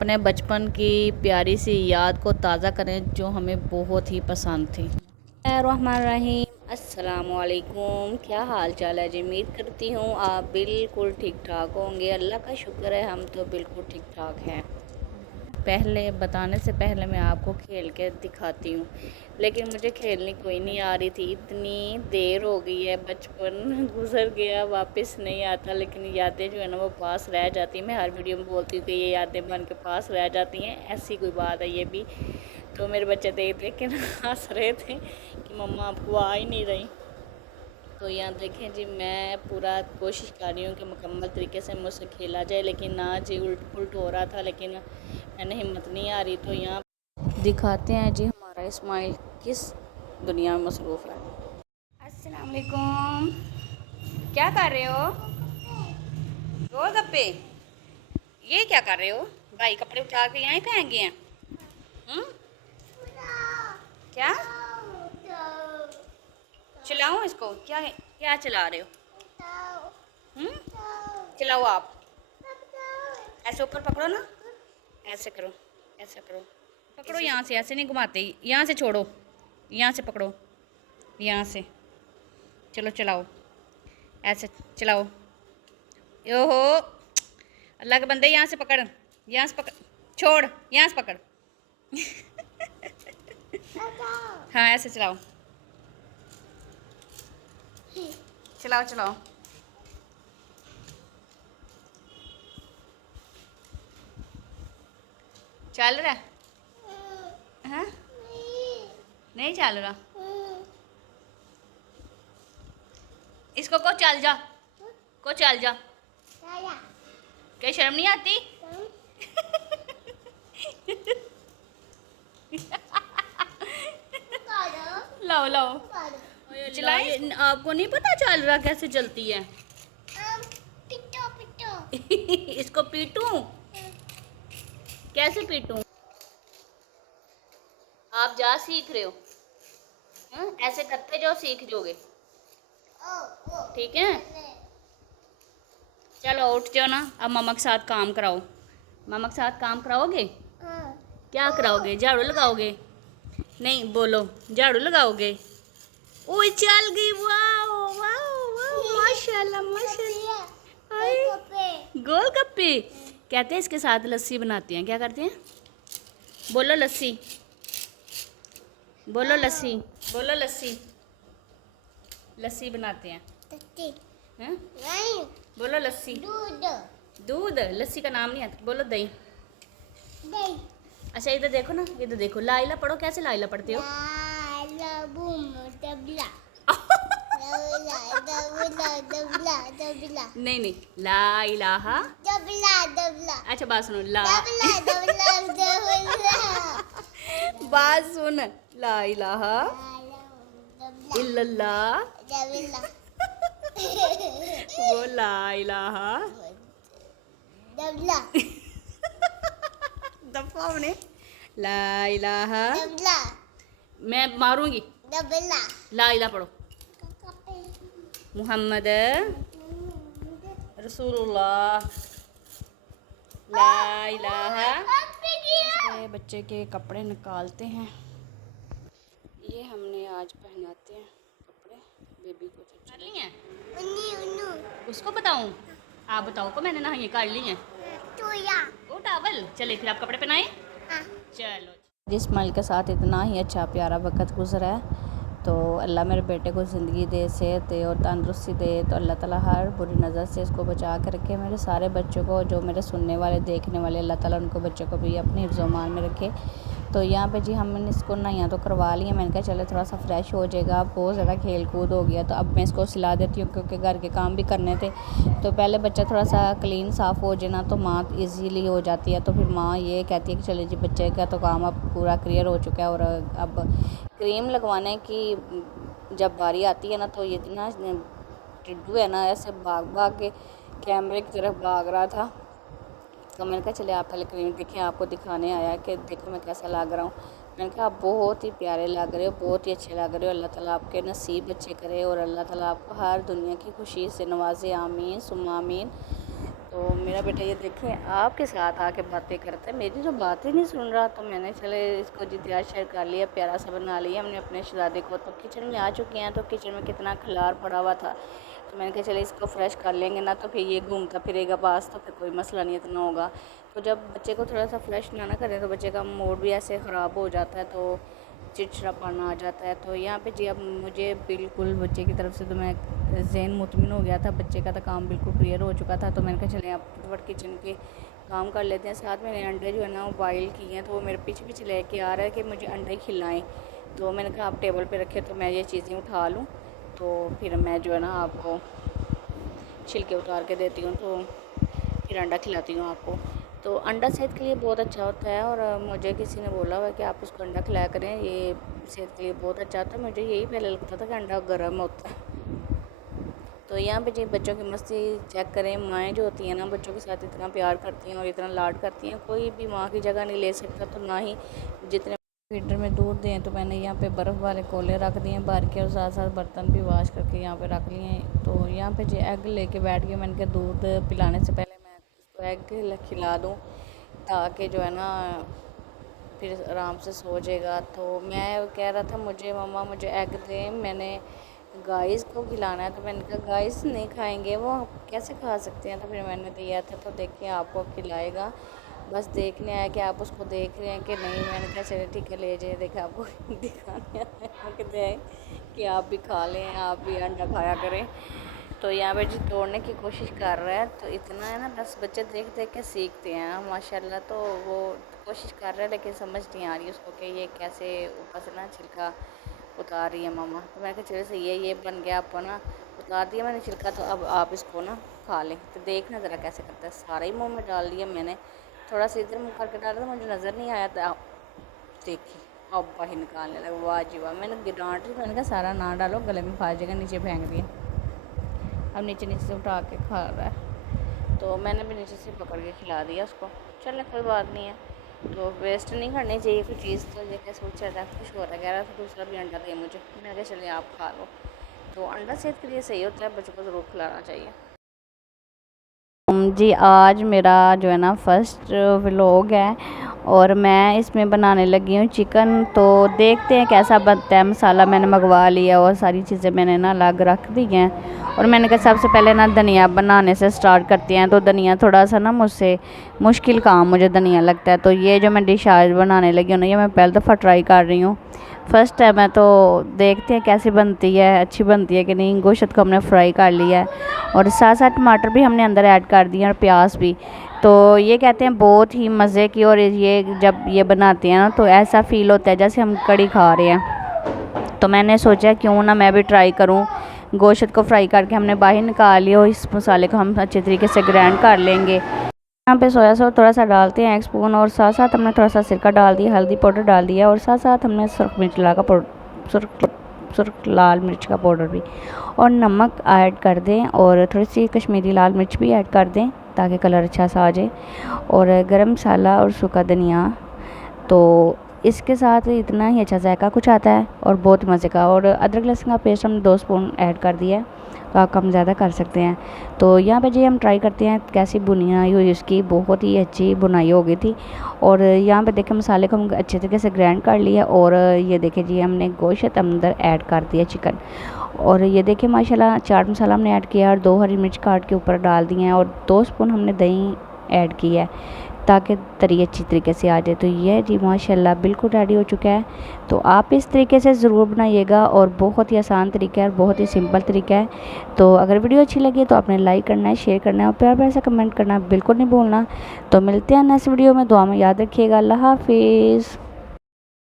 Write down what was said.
अपने बचपन की प्यारी सी याद को ताज़ा करें जो हमें बहुत ही पसंद थी। रहमान रहीम, अस्सलामुअलैकुम। क्या हाल चाल है जी? उम्मीद करती हूँ आप बिल्कुल ठीक ठाक होंगे। अल्लाह का शुक्र है, हम तो बिल्कुल ठीक ठाक हैं। पहले बताने से पहले मैं आपको खेल के दिखाती हूँ, लेकिन मुझे खेलनी कोई नहीं आ रही थी। इतनी देर हो गई है, बचपन गुजर गया, वापस नहीं आता। लेकिन यादें जो है ना वो पास रह जाती हैं। मैं हर वीडियो में बोलती हूँ कि ये यादें बन के पास रह जाती हैं, ऐसी कोई बात है ये भी। तो मेरे बच्चे देख देख के ना हंस रहे थे कि मम्मा आपको आ ही नहीं रही। तो यहाँ देखें जी, मैं पूरा कोशिश कर रही हूँ कि मुकम्मल तरीके से मुझसे खेला जाए, लेकिन ना जी उल्ट पुल्ट हो रहा था, लेकिन मैंने हिम्मत नहीं आ रही। तो यहाँ दिखाते हैं जी हमारा इस्माइल किस दुनिया में मसरूफ़ है। अस्सलाम वालेकुम, क्या कर रहे हो? गोलगप्पे? ये क्या कर रहे हो भाई? कपड़े उठा के यहाँ ही फेंक गए हैं? हम्म? क्या चलाऊं इसको? क्या है, क्या चला रहे हो? चलाओ आप। ऐसे ऊपर पकड़ो ना, ऐसे करो, ऐसे करो, पकड़ो यहाँ से, ऐसे नहीं घुमाते, यहाँ से छोड़ो, यहाँ से पकड़ो, यहाँ से। चलो चलाओ, ऐसे चलाओ। ओहो, अल्लाह के बंदे, यहाँ से पकड़, यहाँ से पकड़, छोड़, यहाँ से पकड़। हाँ ऐसे चलाओ, चलाओ चलाओ। चल रहा है? हाँ? नहीं चल रहा? इसको को चल जा, को चल जा। क्या शर्म नहीं आती? लाओ लाओ, चलाए। आपको नहीं पता चल रहा कैसे चलती है? पीटो पीटो। इसको पीटूं? कैसे पीटूं? आप जा सीख रहे हो? ऐसे करते जाओ, सीख जाओगे। ठीक है, चलो उठ जाओ ना। अब मामा के साथ काम कराओ। मामा के साथ काम कराओगे? क्या कराओगे? झाड़ू लगाओगे? नहीं बोलो, झाड़ू लगाओगे? ओए चल गई, वाह वाह वाह, माशाल्लाह माशाल्लाह। गोल गप्पे कहते हैं, इसके साथ लस्सी बनाते हैं। क्या करते हैं? बोलो लस्सी, बोलो लस्सी, बोलो लस्सी। लस्सी बनाते हैं, हैं? बोलो लस्सी। दूध, दूध? लस्सी का नाम नहीं आता, बोलो दही। दही। अच्छा इधर देखो ना, इधर देखो, लाइला पढ़ो। कैसे लाइला पढ़ते हो? नहीं नहीं, ला इलाहा। अच्छा बात सुनो, ला बात सुन, ला इलाहा इल्लल्लाह, वो ला इलाहा दफा उन्हें, ला इलाहा। मैं मारूंगी। ला इलाहा पढ़ो। मुहम्मद रसूलुल्लाह, ला इलाहा। बच्चे के कपड़े निकालते हैं। ये हमने आज पहनाते हैं कपड़े बेबी को। कर ली हैं? उसको बताऊं? आप बताओ को मैंने ना ये कर ली हैं। वो टावल चले, फिर आप कपड़े पहनाए। चलो, जिस इस्माइल के साथ इतना ही अच्छा प्यारा वक्त गुजरा है, तो अल्लाह मेरे बेटे को ज़िंदगी दे, सेहत दे और तंदुरुस्ती दे। तो अल्लाह ताला हर बुरी नज़र से इसको बचा कर रखे। मेरे सारे बच्चों को, जो मेरे सुनने वाले देखने वाले, अल्लाह ताला उनको बच्चों को भी अपनी हिफ्ज़-ओ-मान में रखे। तो यहाँ पे जी हमने इसको नहाया तो करवा लिया। मैंने कहा चलो थोड़ा सा फ्रेश हो जाएगा। अब बहुत ज़्यादा खेल कूद हो गया, तो अब मैं इसको सिला देती हूँ, क्योंकि घर के काम भी करने थे। तो पहले बच्चा थोड़ा सा क्लीन साफ़ हो जाए ना, तो माँ ईज़िली हो जाती है। तो फिर माँ ये कहती है कि चले जी बच्चे का तो काम अब पूरा क्लियर हो चुका है। और अब क्रीम लगवाने की जब बारी आती है ना, तो ये इतना टिड्डू है ना, ऐसे भाग भाग के कैमरे की तरफ भाग रहा था। तो मैंने कहा चले आप पहले क्रीम देखें, आपको दिखाने आया कि देखो मैं कैसा लग रहा हूँ। मैंने कहा आप बहुत ही प्यारे लग रहे हो, बहुत ही अच्छे लग रहे हो। अल्लाह ताला आपके नसीब अच्छे करे और अल्लाह ताला आपको हर दुनिया की खुशी से नवाजे। आमीन सुम्मा आमीन। तो तो मेरा बेटा ये देखें आपके साथ आके बातें करता है, मेरी तो बात ही नहीं सुन रहा। तो मैंने चले इसको जी तैयार शेयर कर लिया, प्यारा सा बना लिया हमने अपने शहज़ादे को। तो किचन में आ चुके हैं, तो किचन में कितना खलार पड़ा हुआ था, तो मैंने कहा चले इसको फ्रेश कर लेंगे ना, तो फिर ये घूमता फिरेगा पास, तो फिर कोई मसला नहीं इतना होगा। तो जब बच्चे को थोड़ा सा फ्रेश ना करें तो बच्चे का मूड भी ऐसे ख़राब हो जाता है, तो चिड़चिड़ापन आ जाता है। तो यहाँ पे जी अब मुझे बिल्कुल बच्चे की तरफ से तो मैं ज़हन मुतमिन हो गया था, बच्चे का तो काम बिल्कुल क्लियर हो चुका था। तो मैंने कहा चले आप फटाफट किचन के काम कर लेते हैं। साथ मैंने अंडे जो है ना वो बॉयल किए हैं, तो वो मेरे पीछे पीछे लेके आ रहा है कि मुझे अंडे खिलाएँ। तो मैंने कहा आप टेबल पर रखे तो मैं ये चीज़ें उठा लूँ, तो फिर मैं जो है ना आपको छिलके उतार के देती हूँ, तो फिर अंडा खिलाती हूँ आपको। तो अंडा सेहत के लिए बहुत अच्छा होता है, और मुझे किसी ने बोला हुआ है कि आप उसको अंडा खिलाया करें, ये सेहत के लिए बहुत अच्छा होता है। मुझे यही पहले लगता था कि अंडा गर्म होता है। तो यहाँ पे जी बच्चों की मस्ती चेक करें, माएँ जो होती हैं ना बच्चों के साथ इतना प्यार करती हैं और इतना लाड करती हैं, कोई भी माँ की जगह नहीं ले सकता। तो ना ही जितने फीडर में दूध दें, तो मैंने यहाँ पे बर्फ़ वाले कोले रख दिए हैं बाहर के, और साथ साथ बर्तन भी वॉश करके यहाँ पे रख लिए हैं। तो यहाँ पे जो एग लेके बैठ गई, मैंने कहा दूध पिलाने से पहले मैं इसको एग खिला दूँ, ताकि जो है ना फिर आराम से सो जाएगा। तो मैं कह रहा था मुझे मम्मा मुझे एग दें, मैंने गाइस को खिलाना है। तो मैंने कहा गाइस नहीं खाएंगे, वो कैसे खा सकते हैं। तो फिर मैंने दिया था, तो देखिए आपको खिलाएगा, बस देखने आया कि आप उसको देख रहे हैं कि नहीं। मैंने कहा चले ठीक है ले जाइए, देखा आपको दिखाने आया कि आप भी खा लें, आप भी अंडा खाया करें। तो यहाँ पे जी तोड़ने की कोशिश कर रहा है, तो इतना है ना बस बच्चे देख देख के सीखते हैं माशाल्लाह। तो वो कोशिश कर रहा है, लेकिन समझ नहीं आ रही उसको कि ये कैसे ऊपर से ना छिलका उतार रही है मम्मा। तो मैंने कहा चलो सही है, ये बन गया आपको ना, उतार दिया मैंने छिलका, तो अब आप इसको ना खा लें। तो देखना ज़रा कैसे करता है, सारा ही मुँह में डाल दिया मैंने, थोड़ा सा इधर मुँह करके डाला तो मुझे नज़र नहीं आया था। देखिए अब बाहर निकालने लगा, वाह जी वाह। मैंने डांट दी, मैंने कहा सारा ना डालो, गले में फंस जाएगा, नीचे फेंक दिया। अब नीचे नीचे से उठा के खा रहा है, तो मैंने भी नीचे से पकड़ के खिला दिया उसको। चलो कोई बात नहीं है, तो वेस्ट नहीं करनी चाहिए कोई चीज़। तो ये क्या सोच रहा था, खुश हो रहा कह रहा था दूसरा भी अंडा दे मुझे। मैंने कहा चलिए आप खा लो। तो अंडा सेहत के लिए सही होता है, बच्चों को ज़रूर खिलाना चाहिए। जी आज मेरा जो है ना फर्स्ट व्लॉग है, और मैं इसमें बनाने लगी हूँ चिकन। तो देखते हैं कैसा बनता है। मसाला मैंने मंगवा लिया और सारी चीज़ें मैंने ना अलग रख दी हैं, और मैंने कहा सबसे पहले ना धनिया बनाने से स्टार्ट करते हैं। तो धनिया थोड़ा सा ना मुझसे मुश्किल काम मुझे धनिया लगता है। तो ये जो मैं डिश आज बनाने लगी हूँ ना, ये मैं पहली दफ़ा ट्राई कर रही हूँ, फर्स्ट टाइम है। तो देखते हैं कैसी बनती है, अच्छी बनती है कि नहीं। गोश्त को हमने फ्राई कर लिया है, और साथ साथ टमाटर भी हमने अंदर ऐड कर दिए और प्याज भी। तो ये कहते हैं बहुत ही मज़े की, और ये जब ये बनाते हैं ना तो ऐसा फ़ील होता है जैसे हम कड़ी खा रहे हैं। तो मैंने सोचा क्यों ना मैं भी ट्राई करूं। गोश्त को फ्राई करके हमने बाहर निकाल लिया, और इस मसाले को हम अच्छे तरीके से ग्राइंड कर लेंगे। यहाँ पे सोया सॉस थोड़ा सा डालते हैं 1 स्पून, और साथ साथ हमने थोड़ा सा सिरका डाल दिया, हल्दी पाउडर डाल दिया, और साथ साथ हमने सुर्ख लाल मिर्च का पाउडर भी, और नमक ऐड कर दें, और थोड़ी सी कश्मीरी लाल मिर्च भी ऐड कर दें ताकि कलर अच्छा सा आ जाए, और गरम मसाला और सूखा धनिया। तो इसके साथ इतना ही अच्छा जायका कुछ आता है और बहुत मज़े का। और अदरक लहसुन का पेस्ट हमने 2 स्पून ऐड कर दिया है, तो आप कम ज़्यादा कर सकते हैं। तो यहाँ पे जी हम ट्राई करते हैं कैसी बुनाई हुई उसकी, बहुत ही अच्छी बुनाई हो गई थी। और यहाँ पे देखें मसाले को हम अच्छे तरीके से ग्राइंड कर लिया, और ये देखें जी हमने गोश्त अंदर ऐड कर दिया चिकन। और ये देखिए माशाल्लाह चाट मसाला हमने ऐड किया, और 2 हरी मिर्च काट के ऊपर डाल दिए हैं, और 2 स्पून हमने दही ऐड की है ताकि तरी अच्छी तरीके से आ जाए। तो ये जी माशाल्लाह बिल्कुल रेडी हो चुका है। तो आप इस तरीके से ज़रूर बनाइएगा, और बहुत ही आसान तरीका है और बहुत ही सिंपल तरीका है। तो अगर वीडियो अच्छी लगी तो आपने लाइक करना है, शेयर करना है, और प्यार प्यार से कमेंट करना बिल्कुल नहीं भूलना। तो मिलते हैं नेक्स्ट वीडियो में, दुआ में याद रखिएगा। अल्लाह हाफिज़।